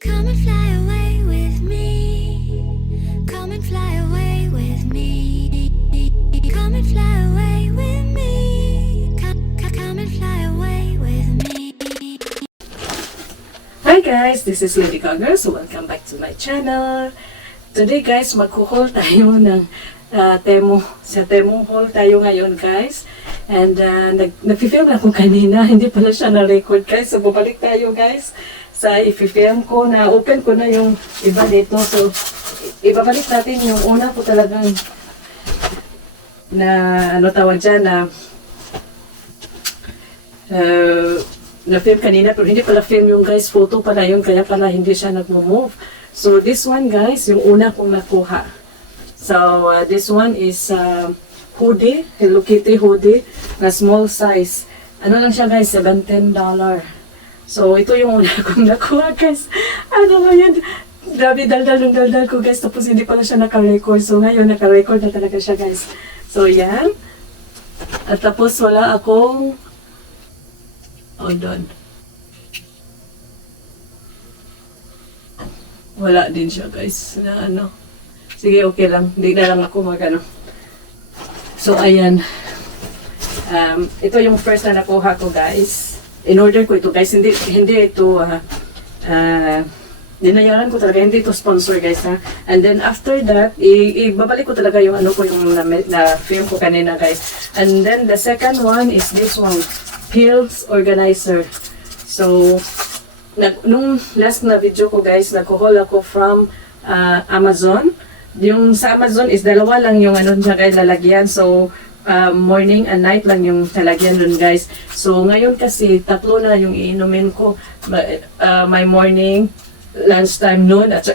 Come and fly away with me. Come and fly away with me. Come and fly away with me. Come and fly away with me. Hi guys, this is Lady Gaga. So welcome back to my channel. Today guys, magkuhaul tayo ng Temu. Sa Temu haul tayo ngayon guys. And nag-film ako kanina. Hindi pala siya na-record guys. So babalik tayo guys. Sa i-film ko na open ko na yung iba dito. So ibabalik natin yung una ko talagang na ano tawag dyan na film kanina, pero hindi pala film yung guys, photo pala yun, kaya pala hindi siya nag-move. So this one guys, yung una kong nakuha. So this one is hoodie, Hello Kitty hoodie na small size. Ano lang siya guys, $17. So ito yung una kong nakuha guys. Ano ba yan? Grabe, daldal ko guys, tapos hindi pala siya naka-record. So ngayon naka-record na talaga siya guys. So yan. At tapos wala akong hold on. Wala din siya guys na ano. Sige, okay lang. Hindi na lang ako magano. So ayan. Ito yung first na nakuha ko guys. In order ko ito guys. Hindi ito dinayaran ko talaga. Hindi ito sponsor guys ha. And then after that, ibabalik ko talaga yung ano ko yung na film ko kanina guys. And then the second one is this one. Pills organizer. So nung last na video ko guys, nagkuhaul ako from Amazon. Yung sa Amazon is dalawa lang yung ano dyan guys lalagyan. So morning and night lang yung lalagyan dun guys. So ngayon kasi tatlo na yung iinumin ko. My morning, lunchtime, noon, at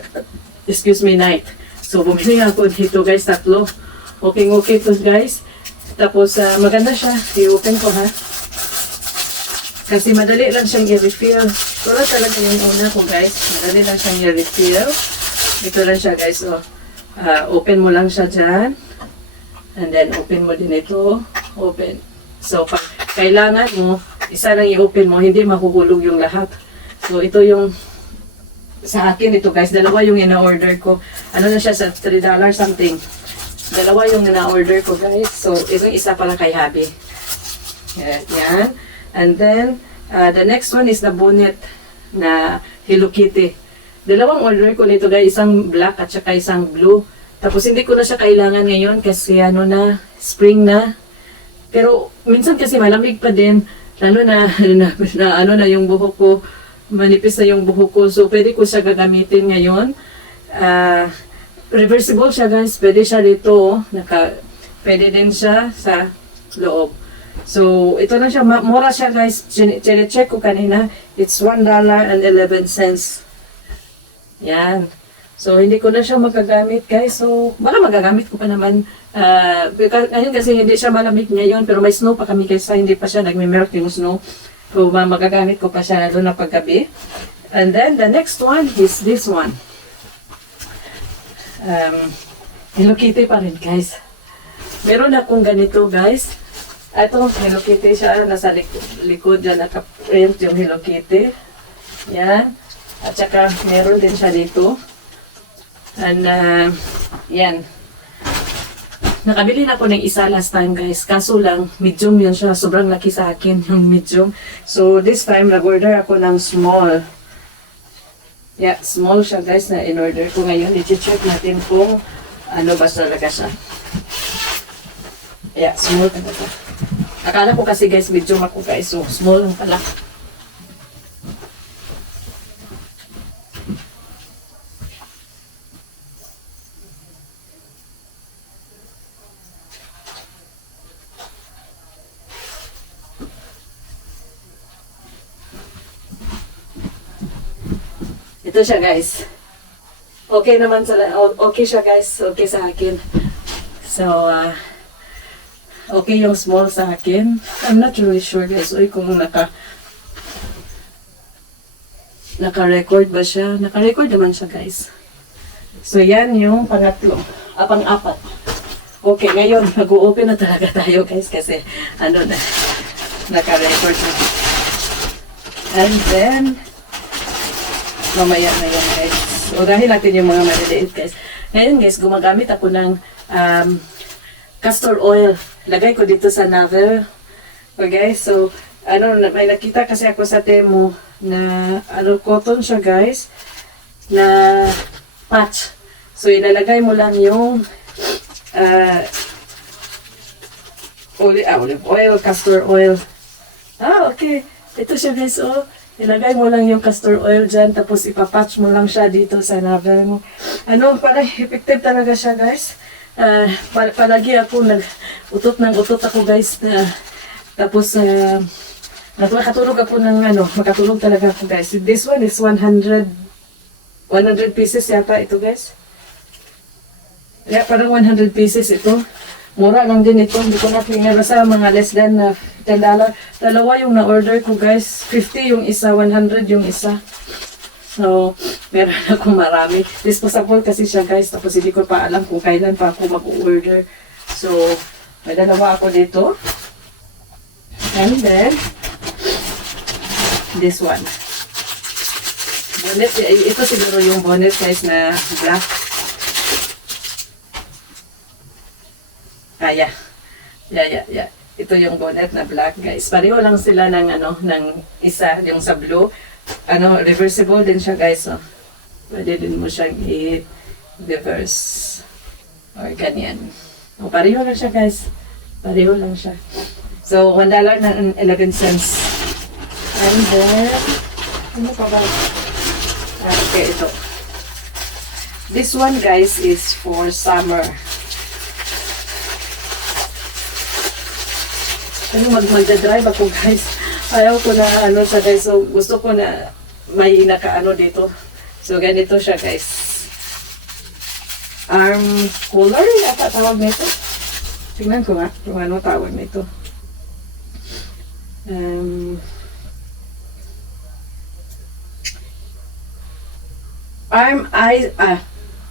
excuse me, night. So bumili ako dito guys, tatlo. Okay to guys. Tapos maganda siya. I-open ko ha. Kasi madali lang siyang i-refill. Wala talaga yung una ko guys. Madali lang siyang i-refill. Ito lang siya guys. So, open mo lang siya dyan. And then open mo din ito. Open. So pag kailangan mo, isa lang i-open mo. Hindi mahuhulog yung lahat. So ito yung sa akin ito guys. Dalawa yung ina-order ko. Ano na siya sa $3 something. Dalawa yung ina-order ko guys. So itong isa pala kay Habi. Yan. And then, the next one is the bonnet na Hello Kitty. Dalawang order ko nito guys, isang black at saka isang blue. Tapos hindi ko na siya kailangan ngayon kasi ano na, spring na. Pero minsan kasi malamig pa din, lalo na ano na yung buhok ko, manipis na yung buhok ko. So pwede ko siya gagamitin ngayon. Reversible siya guys, pwede siya dito, pwede din siya sa loob. So, ito na siya. Mura siya guys. Check ko kanina. It's $1.11. Yan. So, hindi ko na siya magagamit guys. So, baka magagamit ko pa naman. Ngayon kasi hindi siya malamig ngayon. Pero may snow pa kami guys. Hindi pa siya nagme-melt yung snow. So, magagamit ko pa siya lalo na paggabi. And then, the next one is this one. Hello Kitty pa rin guys. Meron akong ganito guys. Ito, Hello Kitty siya. Nasa likod dyan, naka-print yung Hello Kitty. Yan. At saka, meron din siya dito. And, yan. Nakabili na ako ng isa last time, guys. Kaso lang, medium yun siya. Sobrang laki sa akin yung medium. So, this time, nag-order ako ng small. Yeah, small siya, guys, na in-order ko ngayon. I-check natin kung ano ba talaga siya. Yeah, small talaga. Akala ko kasi guys, medium ako guys. So, small lang pala. Ito siya guys. Okay naman okay siya guys. Okay sa akin. So, okay yung small sa akin. I'm not really sure guys. Uy, kung naka-record ba siya? Naka-record naman siya guys. So yan yung pangatlo. Pang-apat. Okay, ngayon mag-open na talaga tayo guys kasi ano na, naka-record na. And then mamaya na yan guys. So dahil natin yung mga maliliit guys. Ngayon guys, gumagamit ako ng castor oil. Lagay ko dito sa nozzle. Okay, so may nakita kasi ako sa Temu na cotton siya guys, na patch. So ilalagay mo lang yung olive oil, castor oil. Okay. Ito siya guys, ilagay mo lang yung castor oil dyan, tapos ipapatch mo lang siya dito sa nozzle mo. Parang effective talaga siya guys. Palagi ako utot ako guys, tapos makatulog ako makatulog talaga ako guys. This one is 100 pieces yata ito guys. Yeah, parang 100 pieces ito. Mura lang din ito. Hindi ko na pinira sa mga less than $10. Dalawa yung na-order ko guys. 50 yung isa, 100 yung isa. So, meron akong marami. Disposable kasi siya guys. Tapos hindi ko pa alam kung kailan pa ako mag-order. So, may dalawa ako dito. And then, this one. Bonnet. Ito siguro yung bonnet guys na black. Yeah. Ito yung bonnet na black guys. Pareho lang sila ng isa, yung sa blue. Reversible din siya guys. Pwede din mo siyang i-reverse. Or ganyan. Pareho lang siya guys. Pareho lang siya. So, $1 na 11 cents. And then, ano pa ba? Okay, ito. This one guys is for summer. Kasi magda-drive ako guys. Ayaw ko na sa guys. So gusto ko na may dito. So ganito siya guys. Arm cooler yata tawag nito. Tingnan ko nga kung ano tawag nito.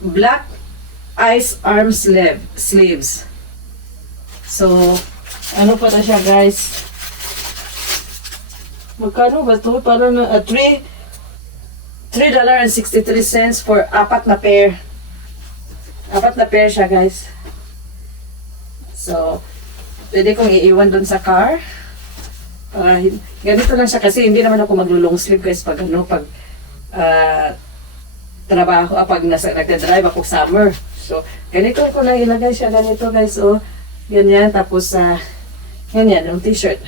Black ice arm sleeves. So ano pa na siya guys? Magkano ba ito? Parang $3.63 for 4 na pair. 4 na pair siya guys. So, pwede kong iiwan dun sa car. Ganito lang siya kasi hindi naman ako maglo-long sleeve guys pag trabaho, pag nagda-drive ako summer. So, ganito ko lang ilagay siya ganito guys. Ganyan, tapos ganyan, yung t-shirt.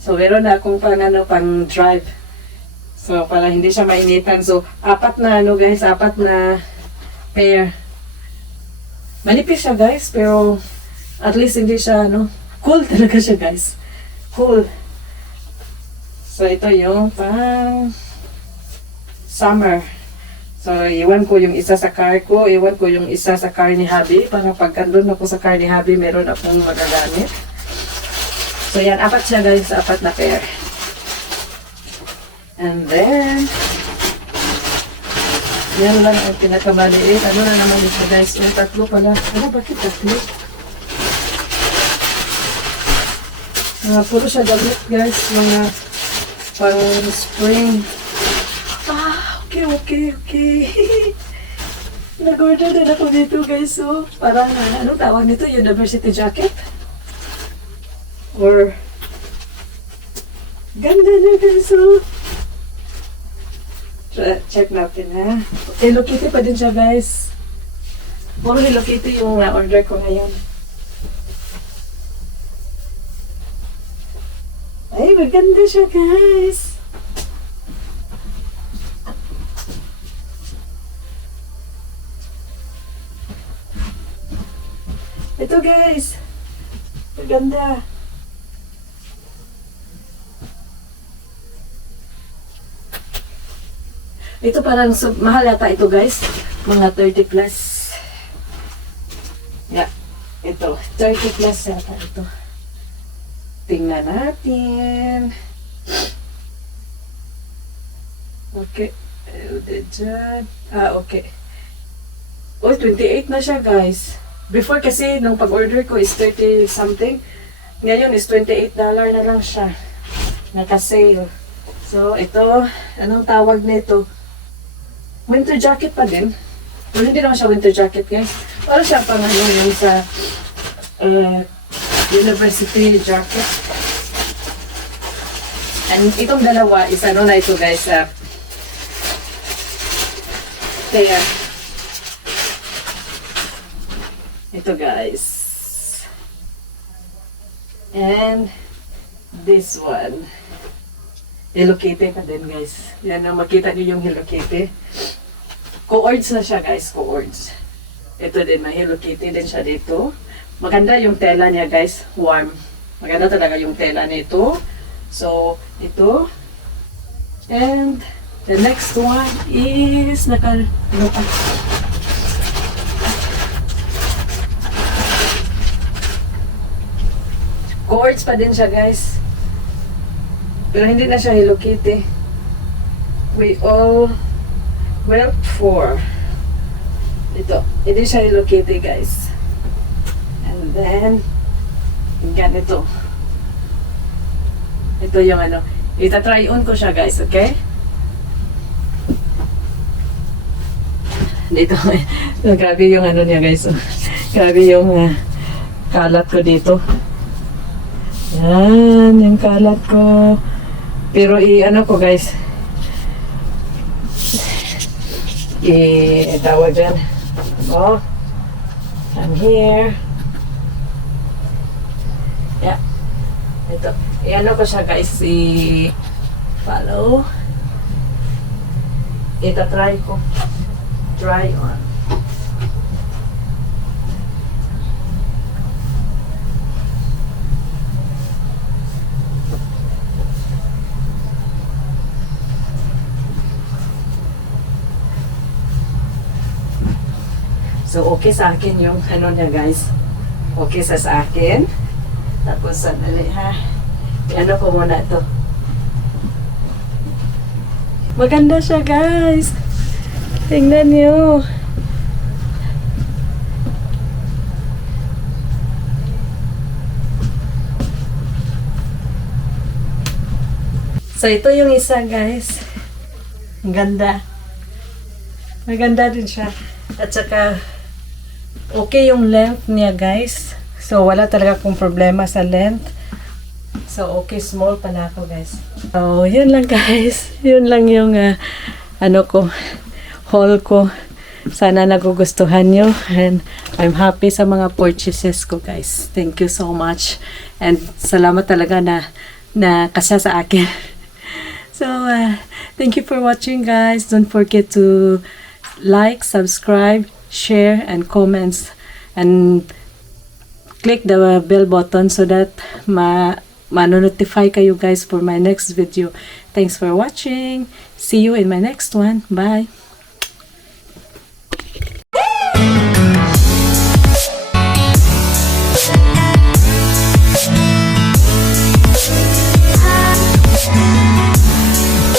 So, meron na akong pang drive. So, para hindi siya mainitan. So, 4 na guys, 4 na pair. Manipis siya guys, pero at least hindi siya cool talaga siya guys. Cool. So, ito yung pang summer. So, iwan ko yung isa sa car ko, iwan ko yung isa sa car ni Habi, para pag andun ako sa car ni Habi, meron akong magagamit. So, yan, 4 siya guys, 4 na pair. And then, yan lang ang pinakamaliit. Ano na naman ito guys? Yung 3 pala. Bakit 3? Puro siya damit guys, mga pang spring. Okay. Nag-order din ako dito guys. So, parang ano tawag nito? University jacket? Or ganda na guys. So, check natin ha. Hello Kitty pa din siya guys. Puro Hello Kitty yung order ko ngayon. Ay, maganda siya guys. Ito guys. Maganda. Ito parang mahal yata ito guys. Mga 30 plus. Yeah. Ito. 30 plus yata ito. Tingnan natin. Okay. Okay. 28 na siya guys. Before kasi, nung pag-order ko is 30 something. Ngayon is $28 na lang siya. Naka-sale. So, ito, anong tawag nito? winter jacket pa din. Pero hindi naman siya winter jacket, guys. Para siya pang ano yung sa university jacket. And itong dalawa is ano na ito, guys. Kaya, ito, guys. And this one. Hello Kitty pa din, guys. Yan ang makita niyo yung Hello Kitty. Co-ords na siya, guys. Co-ords. Ito din, may Hello Kitty din siya dito. Maganda yung tela niya, guys. Warm. Maganda talaga yung tela nito. So, ito. And the next one is ano pa? Co-ords pa din siya, guys. Pero hindi na siya Hello Kitty. We all went for ito siya Hello Kitty, guys. And then ganito. Ito yung ano, ita-try on ko siya, guys, okay? Dito, grabe yung ano niya, guys. Grabe yung kalat ko dito. Yan, yung kalat ko. Pero ano ko, guys, tawag dyan. Oh, I'm here. Yeah. Ito. Ano ko siya, guys, follow. Ita-try ko. Try on. So, okay sa akin yung ano niya, guys. Okay sa akin. Tapos, sandali, ha. Ano ko muna ito. Maganda siya, guys. Tingnan niyo. So, ito yung isa, guys. Ang ganda. Maganda din siya. At saka, okay yung length niya, guys. So, wala talaga akong problema sa length. So, okay, small pala ako, guys. So, yun lang, guys. Yun lang yung, haul ko. Sana nagugustuhan nyo. And I'm happy sa mga purchases ko, guys. Thank you so much. And salamat talaga na kasya sa akin. So, thank you for watching, guys. Don't forget to like, subscribe, share, and comments. And click the bell button so that ma-notify kayo, guys, for my next video. Thanks for watching. See you in my next one. Bye.